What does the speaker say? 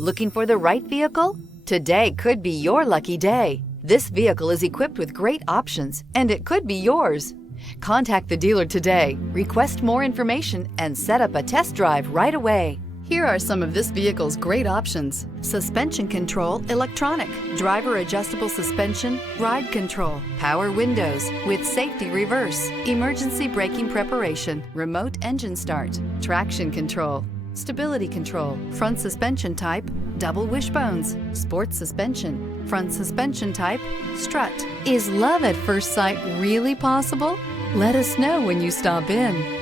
Looking for the right vehicle? Today could be your lucky day. This vehicle is equipped with great options, and it could be yours. Contact the dealer today, request more information, and set up a test drive right away. Here are some of this vehicle's great options: suspension control, electronic, driver adjustable suspension, ride control, power windows with safety reverse, emergency braking preparation, remote engine start, traction control, stability control, front suspension type, double wishbones, sports suspension, front suspension type, strut. Is love at first sight really possible? Let us know when you stop in.